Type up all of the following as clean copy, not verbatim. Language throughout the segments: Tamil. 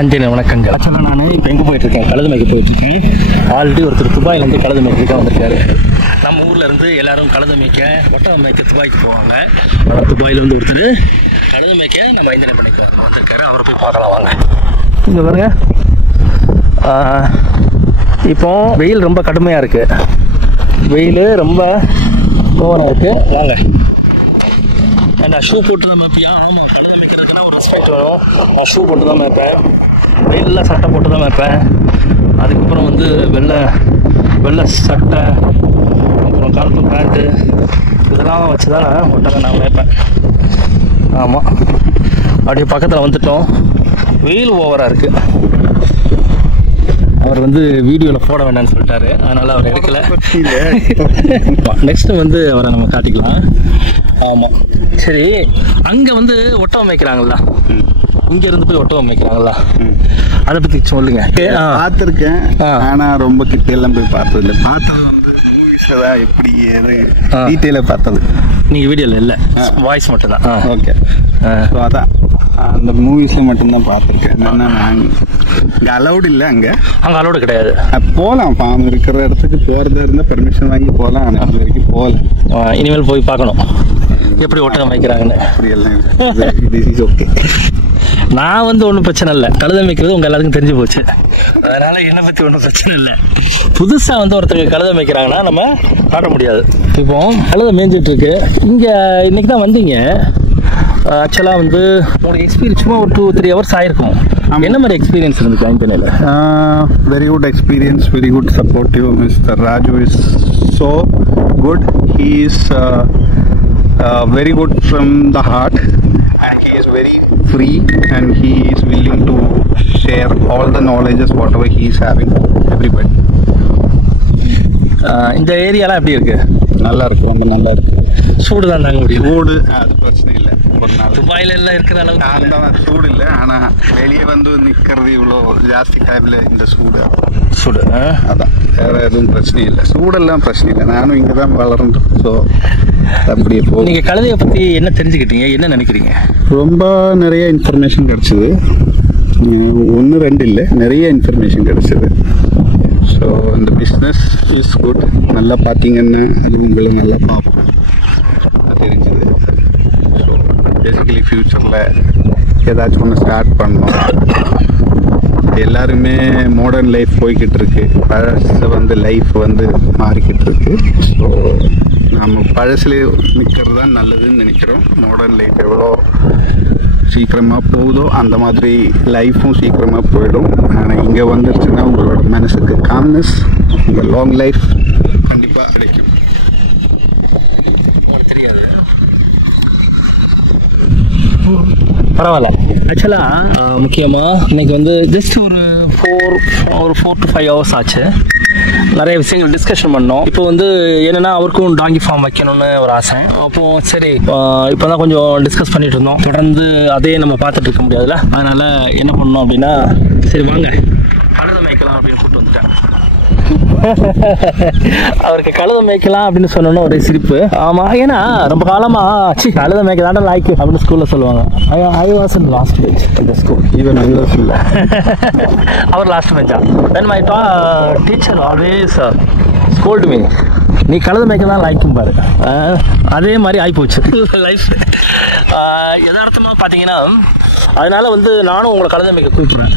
அஞ்சனை வணக்கங்கள். ஆக்சுவலாக நான் இப்போ எங்கே போயிட்டுருக்கேன், கழுது மேய்க்க போயிட்டுருக்கேன். ஆல்ரெடி ஒருத்தர் துபாயிலேருந்து கழுது மேய்க்க வந்திருக்காரு. நம்ம ஊரில் இருந்து எல்லோரும் கழுது மேய்க்க ஒட்டகம் மேய்க்க துபாய்க்கு போவாங்க. துபாயில் வந்து ஒருத்தர் கழுது மேய்க்க நம்ம அஞ்சனை பண்ணிக்க வந்திருக்காரு. அவரை போய் பார்க்கலாம் வாங்க. இங்கே பாருங்க, இப்போ வெயில் ரொம்ப கடுமையாக இருக்குது. வெயில் ரொம்ப ஓவராக இருக்குது. வாங்க. நான் ஷூ போட்டு தான் மேய்ப்பியா? ஆமாம், கழுதை மேய்க்கிறதுக்குன்னா ஒரு ரெஸ்பெக்ட் வரும். நான் ஷூ போட்டு தான் மேய்ப்பேன். வெயிலில் சட்டை போட்டு தான் மேய்ப்பேன். அதுக்கப்புறம் வந்து வெள்ளை சட்டை, அப்புறம் கருப்பு பேண்ட்டு, இதெல்லாம் வச்சு தான் நான் மேய்ப்பேன். ஆமாம், அப்படியே பக்கத்தில் வந்துட்டோம். வெயில் ஓவராக இருக்குது. அவர் வந்து வீடியோவில் போட வேண்டாம்னு சொல்லிட்டாரு, அதனால் அவர் எடுக்கல. நெக்ஸ்ட்டு வந்து அவரை நம்ம காட்டிக்கலாம். ஆமாம், சரி. அங்கே வந்து ஒட்டகம் மேய்க்கிறாங்களா? இங்கே இருந்து போய் ஒட்டகம் மேய்க்கிறாங்களா? அதை பற்றி சொல்லுங்க. பார்த்துருக்கேன், ஆனால் ரொம்ப கிட்டெல்லாம் போய் பார்த்ததில்லை. பார்த்தது வந்து மூவிஸில் தான், எப்படி எது டீட்டெயிலாக பார்த்தது. நீங்கள் வீடியோவில் இல்லை, வாய்ஸ் மட்டும்தான். ஓகே, ஸோ அதான் அந்த மூவிஸில் மட்டும்தான் பார்த்துருக்கேன். என்னென்னா இங்கே அலௌடு இல்லை. அங்கே அலௌடு கிடையாது. போகலாம், ஃபார்ம் இருக்கிற இடத்துக்கு போகிறதா இருந்தால் பெர்மிஷன் வாங்கி போகலாம். ஆனால் அது வரைக்கும் போகல. இனிமேல் போய் பார்க்கணும் எப்படி ஒட்டகம் வைக்கிறாங்கன்னு. அப்படியெல்லாம் ஓகே. நான் வந்து ஒன்றும் பிரச்சனை இல்லை, கழுதை மேய்க்கிறது உங்கள் எல்லாருக்கும் தெரிஞ்சு போச்சு. அதனால் என்னை பற்றி ஒன்றும் பிரச்சனை இல்லை. புதுசாக வந்து ஒருத்தருக்கு கழுதை மேய்க்கிறாங்கன்னா நம்ம காட்ட முடியாது. இப்போ கழுதை மேய்ஞ்சிட்டு இருக்கு. இங்கே இன்னைக்கு தான் வந்தீங்க. ஆக்சுவலாக வந்து உங்களோட எக்ஸ்பீரியன்ஸ் சும்மா ஒரு 2-3 ஹவர்ஸ் ஆயிருக்கும். என்ன மாதிரி எக்ஸ்பீரியன்ஸ் இருந்துச்சு ஐம்பனையில்? Very good experience, very good supportive. Mister Raju is so good. He is very good from the heart, and he is very free, and he is willing to share all the knowledges whatever he is having everybody. இந்த ஏரியாலாம் எப்படி இருக்கு? நல்லா இருக்கும், ரொம்ப நல்லா இருக்கு. சூடு தான் தாங்க முடியும். சூடு அது பிரச்சனை இல்லை. ஒரு நாள் துபாயில எல்லாம் இருக்கிற அளவுக்கு அந்த சூடு இல்லை. ஆனால் வெளியே வந்து நிற்கிறது இவ்வளோ ஜாஸ்தி டைமில் இந்த சூடு அதான், வேற எதுவும் பிரச்சனை இல்லை. சூடெல்லாம் பிரச்சனை இல்லை. நானும் இங்கே தான் வளர்ந்தேன். ஸோ அப்படியே போ. நீங்கள் கழுதையை பற்றி என்ன தெரிஞ்சுக்கிட்டீங்க, என்ன நினைக்கிறீங்க? ரொம்ப நிறைய இன்ஃபர்மேஷன் கிடச்சிது. 1-2 இல்லை, நிறைய இன்ஃபர்மேஷன் கிடச்சிது. ஸோ இந்த பிஸ்னஸ் இஸ் குட். நல்லா பார்த்தீங்கன்னா அது உங்களை நல்லா பார்ப்போம் தெரிஞ்சுது. ஸோ பேசிக்கலி ஃப்யூச்சரில் ஏதாச்சும் ஒன்று ஸ்டார்ட் பண்ணணும். எல்லாருமே மாடர்ன் லைஃப் போய்கிட்டு இருக்கு. பழசு வந்து லைஃப் வந்து மாறிக்கிட்டு இருக்கு. ஸோ நம்ம பழசுல நிற்கிறது தான் நல்லதுன்னு நினைக்கிறோம். மாடர்ன் லைஃப் எவ்வளோ சீக்கிரமாக போகுதோ அந்த மாதிரி லைஃப்பும் சீக்கிரமாக போயிடும். ஆனால் இங்கே வந்துருச்சுன்னா உங்களோட மனசுக்கு காம்னஸ், உங்கள் லாங் லைஃப் கண்டிப்பாக கிடைக்கும். தெரியாது, பரவாயில்ல. ஆக்சுவலாக முக்கியமாக இன்னைக்கு வந்து ஜஸ்ட் ஒரு 4 to 5 ஹவர்ஸ் ஆச்சு. நிறைய விஷயங்கள் டிஸ்கஷன் பண்ணோம். இப்போ வந்து என்னென்னா அவருக்கும் டாங்கி ஃபார்ம் வைக்கணும்னு ஒரு ஆசை. அப்போது சரி, இப்போ தான் கொஞ்சம் டிஸ்கஸ் பண்ணிட்டு இருந்தோம். தொடர்ந்து அதே நம்ம பார்த்துட்டு இருக்க முடியாதுல்ல. அதனால் என்ன பண்ணோம் அப்படின்னா, சரி வாங்க கழுதை மேய்க்கலாம் அப்படின்னு கூப்பிட்டு வந்துட்டேன். அவருக்கு கழுதை மேய்க்கலாம் அப்படின்னு சொன்னோன்னா ஒரே சிரிப்பு. ஆமாம், ஏன்னா ரொம்ப காலமாக கழுதை மேய்க்க தாண்டா லாய்க்கு அப்படின்னு ஸ்கூலில் சொல்லுவாங்க. I was in last bench இந்த ஸ்கூல். ஈவன் அவர் லாஸ்ட் பெஞ்சா. Then my teacher always scolded me, நீ கழுதை மேய்க்க தான் லாய்க்கும் பாரு. அதே மாதிரி ஆகிப்போச்சு லைஃப். யதார்த்தமாக பார்த்தீங்கன்னா, அதனால வந்து நானும் உங்களை கழுதை மேய்க்க கூப்பிட்றேன்.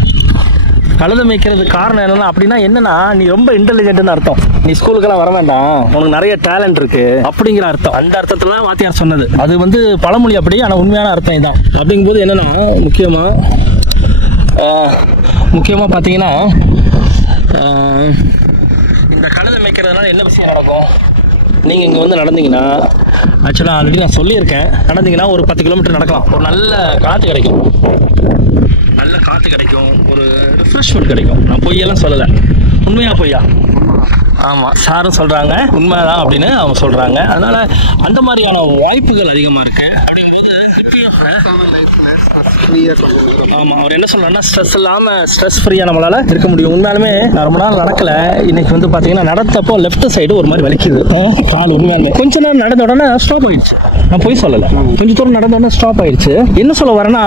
கழுதை மேய்க்கிறது காரணம் என்னன்னா, அப்படின்னா என்னன்னா, நீ ரொம்ப இன்டெலிஜென்ட்னு அர்த்தம். நீ ஸ்கூலுக்கெல்லாம் வர வேண்டாம், உனக்கு நிறைய டேலண்ட் இருக்கு அப்படிங்கிற அர்த்தம். அந்த அர்த்தத்துல தான் வாத்தியார் சொன்னது. அது வந்து பழமொழி அப்படி, ஆனால் உண்மையான அர்த்தம் இதான். அப்படிங்கும்போது என்னன்னா, முக்கியமாக பார்த்தீங்கன்னா, இந்த கழுதை மேய்க்கிறதுனால என்ன விஷயம் நடக்கும்? நீங்கள் இங்கே வந்து நடந்தீங்கன்னா, ஆக்சுவலாக ஆல்ரெடி நான் சொல்லியிருக்கேன், நடந்தீங்கன்னா ஒரு 10 கிலோமீட்டர் நடக்கலாம். ஒரு நல்ல காற்று கிடைக்கும், நல்ல காற்று கிடைக்கும், ஒரு ரிஃப்ரெஷ்மெண்ட் கிடைக்கும். நான் பொய்யெல்லாம் சொல்லலை, உண்மையாக பொய்யா? ஆமாம், சாரும் சொல்கிறாங்க உண்மைதான் அப்படின்னு அவங்க சொல்கிறாங்க. அதனால் அந்த மாதிரியான வாய்ப்புகள் அதிகமாக இருக்கு. அப்படிங்கும்போது இப்பயும் ஆமாம், அவர் என்ன சொல்றாருன்னா ஸ்ட்ரெஸ் இல்லாமல் ஸ்ட்ரெஸ் ஃப்ரீயாக நம்மளால இருக்க முடியும். உண்மையாலுமே நான் ரொம்ப நாள் நடக்கல. இன்னைக்கு வந்து பார்த்தீங்கன்னா நடத்தப்போ லெஃப்ட் சைடு ஒரு மாதிரி வலிக்குது கால். உண்மையாலுமே கொஞ்ச நேரம் நடந்த உடனே ஸ்டாப் ஆயிடுச்சு. நான் போய் சொல்லலை, கொஞ்சம் தூரம் நடந்த உடனே ஸ்டாப் ஆயிடுச்சு. என்ன சொல்ல வரேன்னா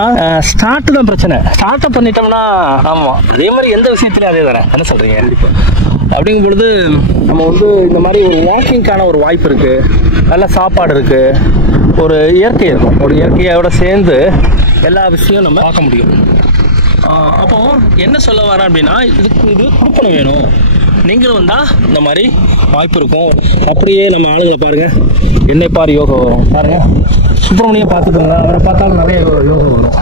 ஸ்டார்ட் தான் பிரச்சனை. ஸ்டார்ட் பண்ணிட்டோம்னா ஆமாம், அதே மாதிரி எந்த விஷயத்துலையும் அதே தானே. என்ன சொல்றீங்க? அப்படிங்கும் பொழுது நம்ம வந்து இந்த மாதிரி ஒரு வாக்கிங்கான ஒரு வாய்ப்பு இருக்கு, நல்ல சாப்பாடு இருக்கு, ஒரு இயற்கை இருக்கும். ஒரு இயற்கையோட சேர்ந்து எல்லா விஷயம் நம்ம பார்க்க முடியும். அப்போ என்ன சொல்ல வரேன் அப்படின்னா இது கொடுப்பனம் வேணும். நீங்களும் வந்தால் இந்த மாதிரி வாய்ப்பு இருக்கும். அப்படியே நம்ம ஆளுங்களை பாருங்கள், என்னை பாரு யோகா வரும் பாருங்கள். சுப்பிரமணியை பார்த்துக்கோங்க, அவரை பார்த்தாலும் நிறைய யோகா வரும்.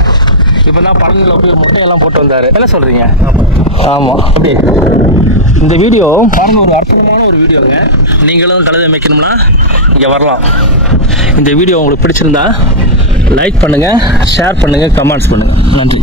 இப்போ தான் பழனியில் போய் முட்டையெல்லாம் போட்டு வந்தார். என்ன சொல்கிறீங்க? ஆமாம், அப்படியே இந்த வீடியோ பாருங்கள், ஒரு அற்புதமான ஒரு வீடியோங்க. நீங்களும் கழுதை அமைக்கணும்னா இங்கே வரலாம். இந்த வீடியோ உங்களுக்கு பிடிச்சிருந்தா லைக் பண்ணுங்கள், ஷேர் பண்ணுங்கள், கமெண்ட்ஸ் பண்ணுங்கள். நன்றி.